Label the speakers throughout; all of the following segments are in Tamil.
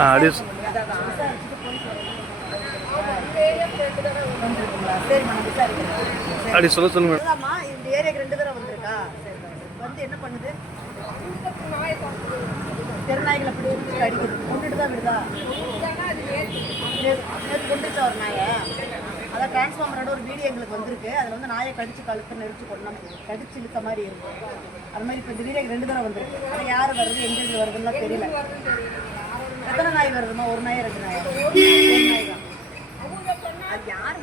Speaker 1: ஆ அப்படியே
Speaker 2: சரிம்மா
Speaker 1: அப்படி சொல்ல சொல்லுங்க
Speaker 2: இந்த ஏரியாக்கு ரெண்டு தடவை வந்திருக்கா? சரி, வந்து என்ன பண்ணுது? தெருநாய்களை அப்படி கொண்டுட்டு தான் விடுதா ஒரு அதான் டிரான்ஸ்ஃபார்மரோட ஒரு வீடியோ எங்களுக்கு வந்திருக்கு. அதில் வந்து நாயை கடிச்சு கழுத்து நெரிச்சு கொண்டாம். கடிச்சு இழுத்த மாதிரி இருக்கும் அது மாதிரி இப்போ இந்த வீடியோ ரெண்டு தடவை வந்திருக்கு. ஆனால் யார் வருது எங்கேருந்து வருதுன்னா தெரியல. எத்தனை நாய் வருதுமா? ஒரு நாய் ரெண்டு நாய்? அது யார்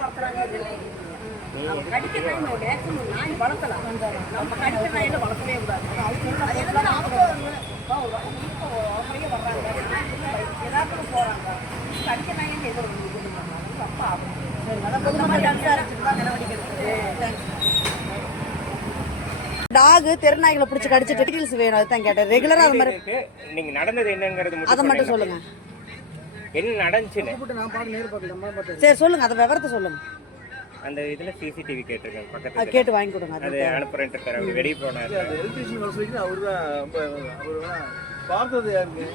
Speaker 2: கடிக்க நாய் வளர்த்தலாம் நம்ம கடிக்க நாயில வளர்க்கவே கூடாது. அது எல்லாம் வர்றாங்க. ஏதாவது போறாங்க. கடிக்க நாயின்னு எதோ இது பண்ணுறாங்க அப்பா ஆகும் சரி அதான் பொதுமக்கள் விசாரிச்சுட்டு தான் நடவடிக்கை எடுக்குது டாகு தெருநாய்களை பிடிச்சி கடிச்சிட்டு டீட்டெயில்ஸ் வேணும். அதுதான் கேட்டேன். ரெகுலரா அது மாதிரி.
Speaker 3: நீங்க நடந்தது என்னங்கிறது
Speaker 2: அதை மட்டும் சொல்லுங்க.
Speaker 3: என்ன நடந்துச்சுன்னு?
Speaker 2: சரி சொல்லுங்க. அதை விவரத்தை சொல்லுங்க.
Speaker 3: அந்த இதுல சிசிடிவி கேட்டிருக்கேன் பக்கத்துல
Speaker 2: கேட்டு வாங்கி கொடுங்க அது
Speaker 3: அனுப்புறேன் இருக்காரு. அவர் வெளியே போனாரு.
Speaker 4: எலக்ட்ரிஷியன் வர சொல்லி அவர் தான் அவர் தான். பார்த்தது யாருக்கு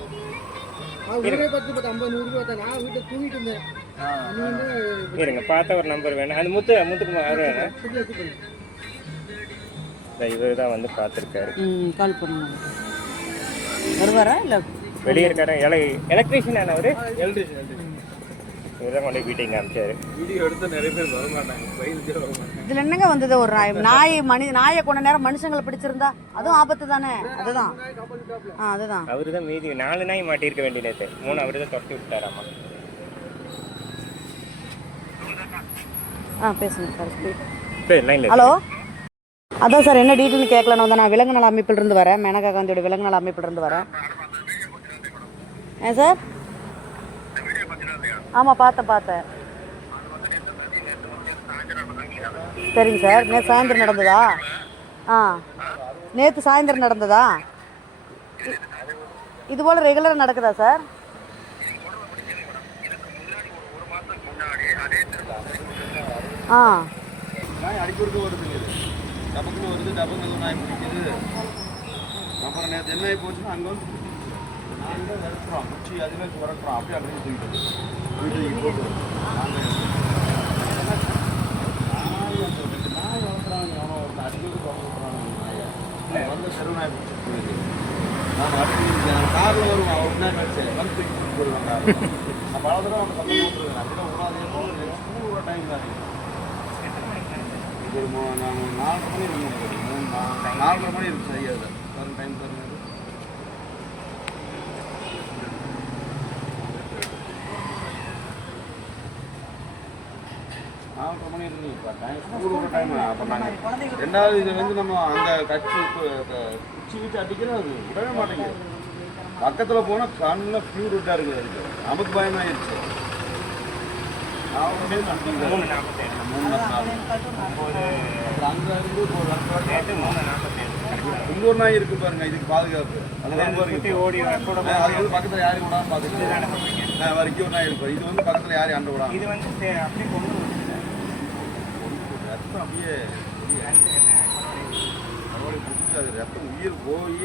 Speaker 3: இருங்க பார்த்த ஒரு நம்பர் வேணும். அது முத்து முத்துக்குமார் அவர் வேணும் இவர் தான் வந்து பார்த்துருக்காரு.
Speaker 2: ம் கால் பண்ணுங்க வருவாரா இல்லை?
Speaker 3: வெளியே இருக்காரு எலை எலக்ட்ரீஷியன் அவரு?
Speaker 4: எலக்ட்ரிஷியன் எலக்ட்ரிஷியன்
Speaker 3: இவர் தான் கொண்டு வீட்டையும் காமிச்சாரு.
Speaker 4: வீடியோ எடுத்து நிறைய பேர் வர மாட்டாங்க. பயந்துட்டே வர மாட்டாங்க.
Speaker 2: இதுல என்னங்க வந்தது? ஒரு நாய் நாய் மனி நாயை கொண்ட நேரம் மனுஷங்களை பிடிச்சிருந்தா அதுவும் ஆபத்து தானே? அதுதான். ஆ அதுதான்.
Speaker 3: அவரு தான் மீதி. நாலு நாய் மாட்டியிருக்க வேண்டிய நேரத்து மூணு அவரு தான் தொட்டி விட்டாராமா?
Speaker 2: ஆ பேசுங்க சார்
Speaker 3: சரி லைன்ல
Speaker 2: ஹலோ? அதான் சார் என்ன டீட்டெயில் கேட்கலன்னு வந்து நான் விலங்கு நல அமைப்பிலிருந்து வரேன். மேனகா காந்தியோட விலங்கு நல அமைப்பிலிருந்து வரேன். ஏன் சார்? ஆமாம் பார்த்தேன் பார்த்தேன். சரிங்க சார். நேற்று சாயந்தரம் நடந்ததா? ஆ. நேற்று சாயந்தரம் நடந்ததா? இ- இது போல் ரெகுலராக நடக்குதா சார்? ஆ.
Speaker 4: டபக்குன்னு வருது டபக்குன்னு நாய் பிடிக்குது அப்புறம் நேற்று என்ன ஆகி போச்சுன்னா அங்கே வந்து நாங்கள் விரட்டுறோம் குச்சி அதுவே விரட்டுறோம் அப்படியே அப்படியே தூக்கிட்டு வீட்டுக்கு போட்டு நாங்கள் நாய் வளர்க்குறாங்க வளர்க்குறாங்க நாயை வந்து தெரு நாய் நான் அடிக்க கார் வருவான் ஒரு நாய் கடிச்சு வந்து தூக்கிட்டு போயிடுவான் நான் பல தடவை போட்டுருக்கேன் அப்படிதான் விட டைம் தான் இது ஒரு மூ- நான் நாலரை மணி இருக்கும் மூணு நாலரை மணி இருக்கு சரியாக அது. பாருங்க டைம் பாருங்க நாலரை மணி இருக்கு இப்போ டைம் ஸ்கூல் டைம் அப்போ நாங்கள் ரெண்டாவது இது வந்து நம்ம அந்த கட்சி குச்சி வச்சு அடிக்கிறோம் அது. விடவே மாட்டேங்குது. பக்கத்தில் போனால் கண்ணில் ஃபியூர் விட்டா இருக்குது. அதுக்கு நமக்கு பயமாயிருச்சு. மணி
Speaker 3: நாற்பத்தேழு
Speaker 4: இன்னொரு நாய் இருக்கு பாருங்க இதுக்கு பாதுகாப்பு. அது பக்கத்துல யாரையும் விடாம பாத்துக்கிட்டு வரைக்கும் ஒரு நாய் இருக்கு. இது வந்து பக்கத்துல யாரையும் அண்ட விடாம.
Speaker 3: இது வந்து அப்படியே கொண்டு.
Speaker 4: ரத்தம் அப்படியே பிடிச்சி அது ரத்தம் உயிர் போய்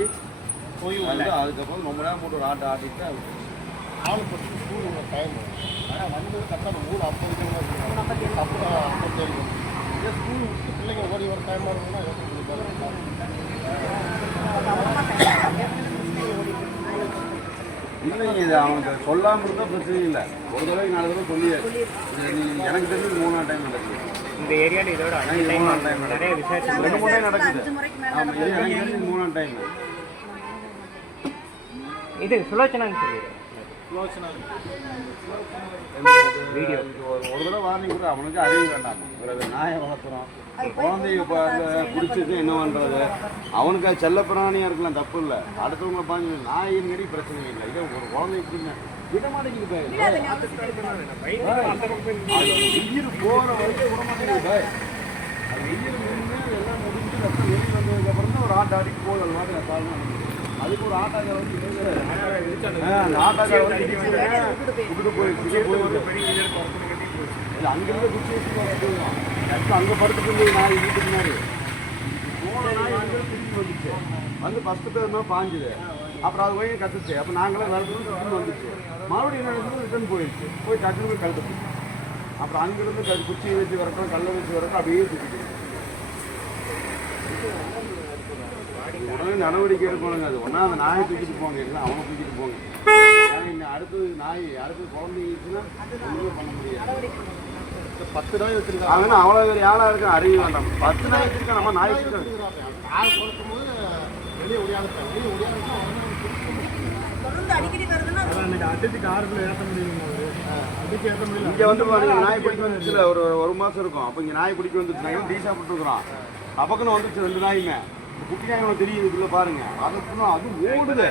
Speaker 4: போய் வந்து அதுக்கப்புறம் ரொம்ப நேரம் போட்டு ஒரு ஆட்டை ஆட்டிட்டு அது ஆளு பத்து ஸ்கூல் டைம் ஆனால் வந்து கரெக்டாக மூணு ஐம்பது அப்புறம் ஐம்பத்தேழு இதே ஸ்கூல் விட்டு பிள்ளைங்க ஓடி வர டைமாக இருக்குன்னா இல்லைங்க இது அவனுக்கு சொல்லாமல் இருந்தால் பிரச்சனை இல்லை. ஒரு தடவை நாலு தடவை நீ- எனக்கு தெரிஞ்சு மூணாவது டைம் நடக்குது.
Speaker 3: இந்த ஏரியால இதோட
Speaker 4: இது
Speaker 3: டைம் நிறைய விசேஷம்
Speaker 4: ரெண்டு மூணு நடக்குது.
Speaker 2: அஞ்சு முறைக்கு மேல
Speaker 4: ஆமாம் இது எனக்கு தெரிஞ்சு மூணாவது டைம்
Speaker 3: இது சுலோச்சனான்னு சொல்லிடு.
Speaker 4: வீடியோ. ஒரு தடவை வார்னிங் கூட அவனுக்கு அறிவு வேண்டாம். ஒரு நாயை வளர்க்குறோம். குழந்தைய பிடிச்சிட்டு என்ன பண்ணுறது அவனுக்கு அது செல்ல பிராணியாக இருக்கலாம் தப்பு இல்லை. அடுத்தவங்க பாஞ்சு நாயின் கடி பிரச்சனை இல்லை. இதே ஒரு குழந்தை பிடிங்க விட மாட்டேங்குது போகிற வரைக்கும் விட மாட்டேங்குது நின்று எல்லாம் முடிஞ்சு ரத்தம் வெளியே வந்ததுக்கப்புறம் தான் ஒரு ஆட்டை அடிக்க போகுது அது மாதிரி காரணம் அதுக்கு ஒரு ஆட்டாக்கார வந்து அந்த ஆட்டாக்கார வந்து விட்டுட்டு போயிடுச்சு போயிடுது இது அங்கிருந்து குச்சி வச்சு போயிடுவான் அடுத்து அங்கே படுத்துட்டு இருந்தது நாய் வீட்டுக்கு முன்னாடி. போன நாய் வந்து திரும்பி வந்துச்சு. வந்து ஃபஸ்ட்டு பேர் தான் பாஞ்சுது. அப்புறம் அது போய் கத்துச்சு. அப்போ நாங்களாம் வரதுக்கு ரிட்டர்ன் வந்துச்சு. மறுபடியும் என்ன ரிட்டர்ன் போயிடுச்சு. போய் டக்குனு போய் கழுத்துச்சு அப்புறம் அங்கிருந்து குச்சியை வச்சு வரட்டும் கல்லை வச்சு வரட்டும் அப்படியே சுற்றிட்டு உடனே நடவடிக்கை எடுக்கணுங்க. அது ஒன்றா அந்த நாயை தூக்கிட்டு போங்க. இல்லை அவனை தூக்கிட்டு போங்க. அடுத்தது நாய் அடுத்தது குழந்தைச்சுன்னா ஒன்றுமே பண்ண முடியாது.
Speaker 1: பத்து நாய் வச்சிருக்காங்க.
Speaker 4: அவன் அவ்வளோ பேர் யாரா இருக்கு? அறிய வேண்டாம். பத்து நாய் வச்சிருக்கான் நம்ம நாய் வச்சிருக்கான்
Speaker 1: கார் கொடுக்கும் போது வெளியே ஒடியாந்துட்டேன் வெளியே முடியல
Speaker 4: இங்க வந்து நாய் பிடிக்க வந்துச்சுல. ஒரு ஒரு மாசம் இருக்கும். அப்ப இங்க நாய் பிடிக்க வந்துச்சு நாங்க டீ சாப்பிட்டு இருக்கிறோம் அப்பக்குன்னு வந்துச்சு ரெண்டு நாயுமே. இந்த குட்டி நாய் ஒன்று தெரியுது இதுல பாருங்க. அதுக்குன்னு அது ஓடுது.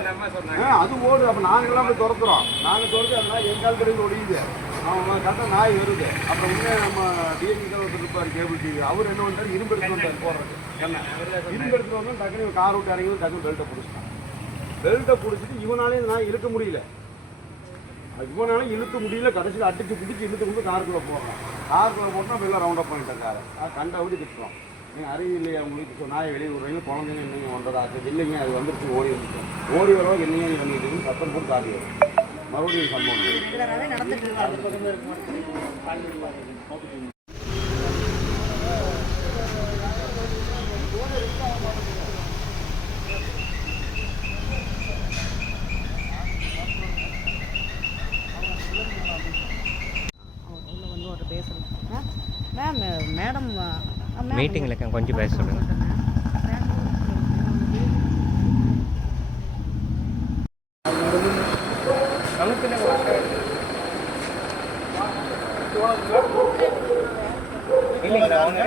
Speaker 4: அது ஓடுது. அப்ப நாங்க எல்லாம் போய் துரத்துறோம். நாங்க துரத்து நாய் எங்கால் கடையில் ஒடியுது. அவன் கரெக்டாக நாய் வருது. அப்புறம் உடனே நம்ம டிஎம்கே ஒருத்தர் இருப்பார் கேபிள் டிவி அவர் என்ன பண்ணாரு இரும்பு எடுத்து வந்தார் போடுறது என்ன இரும்பு எடுத்து வந்தோம் டக்குனு கார் விட்டு இறங்கி டக்குனு பெல்ட்டை பிடிச்சிட்டான். பெல்ட்டை பிடிச்சிட்டு இவனாலே நாய் இழுக்க முடியல. இவனால இழுக்க முடியல. கடைசியில் அடிச்சு பிடிச்சி இழுத்து கொண்டு காருக்குள்ள போடுறோம் காருக்குள்ள போட்டோம் வெளில ரவுண்ட் அப் பண்ணிட்டேன் காரை கண்ட விட்டு திட்டுறோம் நீங்கள் அறிவு இல்லையா உங்களுக்கு? இப்போ நாயை வெளியே விடுறீங்க குழந்தைங்க என்னங்க ஒன்றதா ஆச்சு இல்லைங்க அது வந்துருச்சு ஓடி வந்துச்சு ஓடி வரவங்க என்னைங்க இது பண்ணிட்டு சத்தம் போட்டு காடி வரும் மறுபடியும் சம்பவம்
Speaker 2: நடந்துட்டு மேம் மேடம்
Speaker 3: மீட்டிங்கில் இருக்கேன் கொஞ்சம் பேச சொல்லுங்கள் இல்லைங்களா அவங்க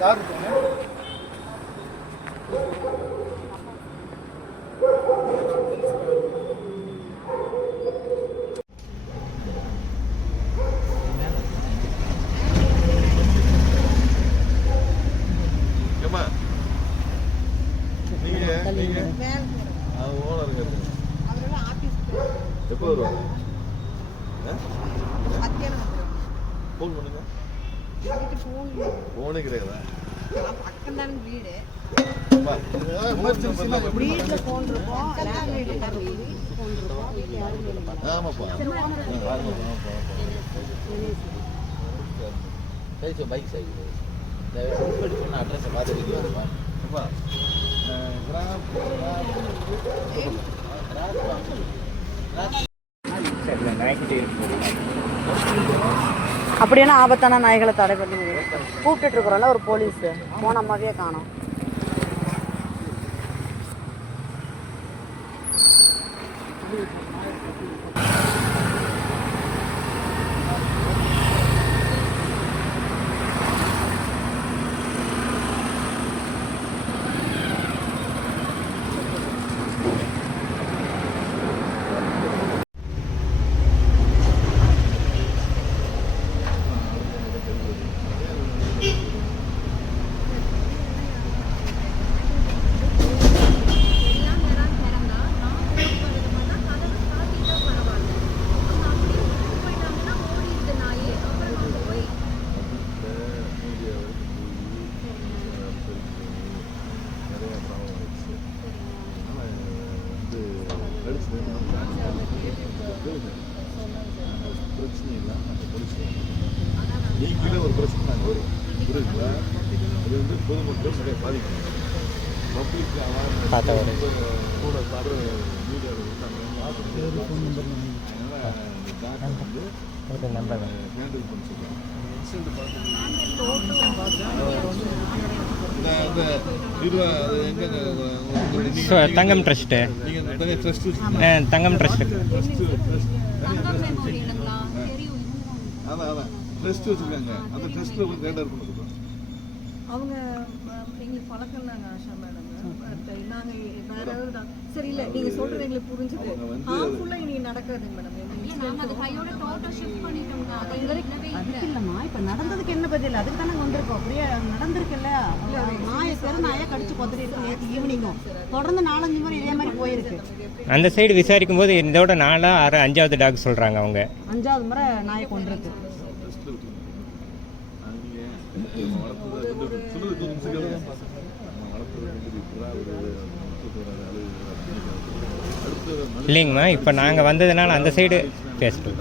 Speaker 1: யாரு சொன்னேன் ஏம்மா, நீங்க நீங்க அது ஓனருங்க எப்போ வருவாங்க கிடையாதா ஆமாப்பா,
Speaker 5: சரி பைக் சைடு சொன்ன அட்ரஸை பார்த்துருக்கீங்க
Speaker 1: ஆமாப்பா. அப்பா, அஹ், கிராம-
Speaker 3: சரி நாய்க்கிட்டே இருக்கு
Speaker 2: அப்படின்னா ஆபத்தான நாய்களை தடை பண்ணி கூப்பிட்டுட்டு இருக்கிறோம்ல ஒரு போலீஸு போன அம்மாவே காணோம்
Speaker 1: நிறைய ப்ராப்ளம் ஆயிடுச்சு அதனால் வந்து கடிச்சு பிரச்சனை இல்லாமல் அந்த பிரச்சனை நீங்களே ஒரு பிரச்சனை நாங்கள் வரும் புரியுதுங்களா அது வந்து பொதுமக்கள் நிறைய பாதிக்கும் பப்ளிக்
Speaker 3: பார்த்தா ஒரு
Speaker 1: கூட தர மீடியாவில் இந்த டாக்டர் வந்து
Speaker 3: நம்பர்.
Speaker 1: ஹேண்டில் பண்ண சொல்லுவாங்க உங்களுக்கு
Speaker 3: Thangam trust Thangam trust
Speaker 1: trust trust அதான் அதான். ட்ரஸ்ட் வச்சுருக்காங்க. அந்த ட்ரஸ்ட்டில் தேட்டர் பண்ண சொல்லுவாங்க
Speaker 6: அவங்க எங்களுக்கு பழக்கம் இல்லைங்க ஆஷா மேடம். நாங்கள் வேற ஏதாவது தான் சரி இல்லை நீங்கள் சொல்கிறது எங்களுக்கு புரிஞ்சுது. ஹார்ம்ஃபுல்லாக இனி நடக்காதுங்க மேடம்.
Speaker 2: இல்லைம்மா. இப்போ நடந்ததுக்கு என்ன பதில்? அதுக்கு தானே வந்திருக்கோம். அப்படியே நடந்திருக்குல்ல? நாயை பெரு நாயை கடிச்சு கொத்துட்டு நேற்று ஈவினிங்கும் தொடர்ந்து நாலஞ்சு முறை இதே மாதிரி போயிருக்கு.
Speaker 3: அந்த சைடு விசாரிக்கும் போது இதோட நாலா ஆறு அஞ்சாவது டாக் சொல்கிறாங்க அவங்க.
Speaker 2: அஞ்சாவது முறை நாயை கொண்டிருக்கு
Speaker 3: இல்லைங்கம்மா இப்போ நாங்கள் வந்ததுனால அந்த சைடு பேசிட்டோம்.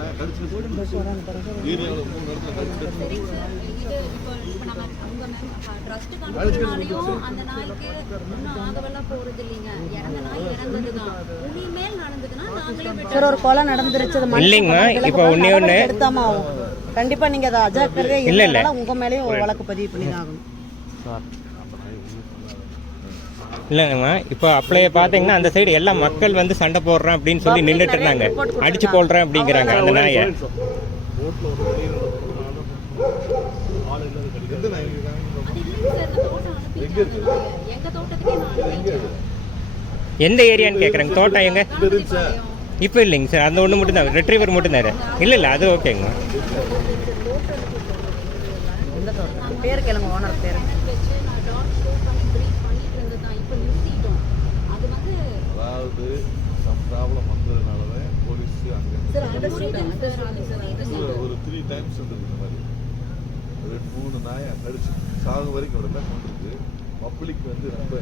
Speaker 7: சரி
Speaker 2: ஒரு கொலை நடந்துருச்சு.
Speaker 3: இல்லைங்கம்மா, இப்போ ஒண்ணே ஒண்ணு-
Speaker 2: நடவடிக்கை எடுத்தாம ஆகும் கண்டிப்பா நீங்க அதை அஜாக்கிரதையா
Speaker 3: இல்ல, இல்ல.
Speaker 2: இல்லைனால உங்க மேலேயும் ஒரு வழக்கு பதிவு பண்ணி தான் ஆகணும்
Speaker 3: இல்லைங்கம்மா இப்போ அப்படியே பார்த்தீங்கன்னா அந்த சைடு எல்லா மக்கள் வந்து சண்டை போடுறோம் அப்படின்னு சொல்லி நின்றுட்டு இருந்தாங்க. அடிச்சு. போடுறேன் அப்படிங்கிறாங்க அந்த நாயை.
Speaker 1: எந்த
Speaker 3: ஏரியான்னு கேட்குறேங்க தோட்டம் எங்க? இப்போ இல்லைங்க சார் அந்த ஒன்று மட்டும் தான் ரெட்ரீவர் மட்டும் தான் இல்லை இல்லை அது ஓகேங்க.
Speaker 2: பேர் கேளுங்க ஓனர் பேர்.
Speaker 1: அதாவது சம் ப்ராப்ளம் வந்ததுனால தான் போலீஸ் அங்கே ஒரு த்ரீ டைம்ஸ் இருந்தது இந்த மாதிரி. ரெண்டு மூணு நாயை கடிச்சு சாகு வரைக்கும் விடல கொண்டிருக்கு பப்ளிக் வந்து ரொம்ப.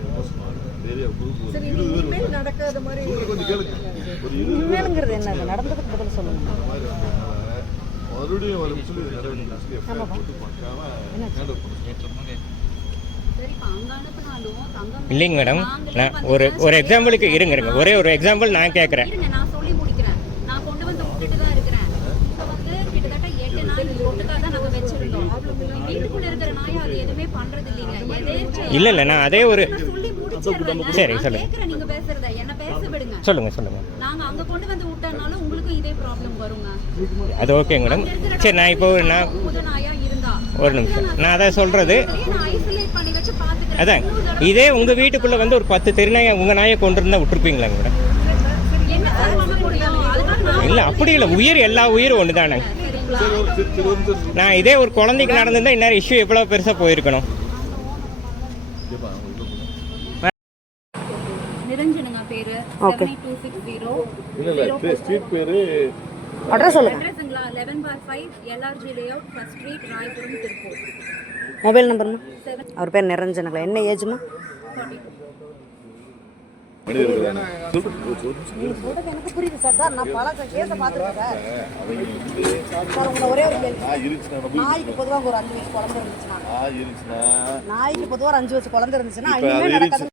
Speaker 6: நடக்காத மாதிரி
Speaker 1: கொஞ்சம் கேளுங்க. ஒரு இருபது பேர்
Speaker 2: உண்மையிலுங்கிறது என்ன? நடந்ததுக்கு பதில் சொல்லுங்க.
Speaker 1: மறுபடியும் வரும் சொல்லி நடவடிக்கை போட்டு பார்க்காம ஹேண்டில் பண்ணுங்க
Speaker 7: சரி இப்போ அங்க அனுப்புனாலும் தங்கம்
Speaker 3: இல்லைங்க மேடம். நான் ஒரு ஒரு எக்ஸாம்பிளுக்கு இருங்க இருங்க ஒரே ஒரு எக்ஸாம்பிள் நான் கேட்குறேன்.
Speaker 7: இருங்க நான் சொல்லி முடிக்கிறேன். நான் கொண்டு வந்து விட்டுட்டு தான் இருக்கிறேன். இப்போ வந்து கிட்டத்தட்ட எட்டு நாய் ஒட்டுக்காக தான் நாங்கள் வச்சிருந்தோம். வீட்டுக்குள்ள இருக்கிற நாய் அது எதுவுமே பண்றது
Speaker 3: இல்லை இல்லை நான் அதே ஒரு சரி, சொல்லுங்க.
Speaker 7: கேட்குறேன் நீங்க பேசுறத. என்ன பேச விடுங்க
Speaker 3: சொல்லுங்கள் சொல்லுங்கள்
Speaker 7: நாங்க அங்க கொண்டு வந்து விட்டனாலும் உங்களுக்கும் இதே ப்ராப்ளம் வருங்க.
Speaker 3: அது ஓகேங்க மேடம் சரி நான் இப்போ ஒரு நான்
Speaker 7: புது நாயா இருந்தா.
Speaker 3: ஒரு நிமிஷம். நான் அதை சொல்கிறது அதான். இதே உங்கள் வீட்டுக்குள்ளே வந்து ஒரு பத்து தெருநாயை உங்கள் நாயை கொண்டு இருந்தால் விட்டுருப்பீங்களாங்க மேடம் இல்லை அப்படி இல்லை. உயிர் எல்லா உயிரும் ஒன்று தானே நான் இதே ஒரு குழந்தைக்கு நடந்திருந்தா இந்நேரம் இஷ்யூ எவ்வளோ பெருசாக போயிருக்கணும்
Speaker 1: கேப்பா, அவங்க உள்ள போங்க.
Speaker 7: நிரஞ்சனுங்க பேரு. Seven two six zero
Speaker 1: street பேரு
Speaker 2: அட்ரஸ் சொல்லுங்க.
Speaker 7: அட்ரஸுங்களா eleven four five LRG layout first street Rayapuram Tiruppur
Speaker 2: mobile நம்பர்மா அவர் பேர் நிரஞ்சனங்களா? என்ன ஏஜ்மா நாய்க்கு பொதுவாக ஒரு அஞ்சு வயசு குழந்தை இருந்துச்சுன்னா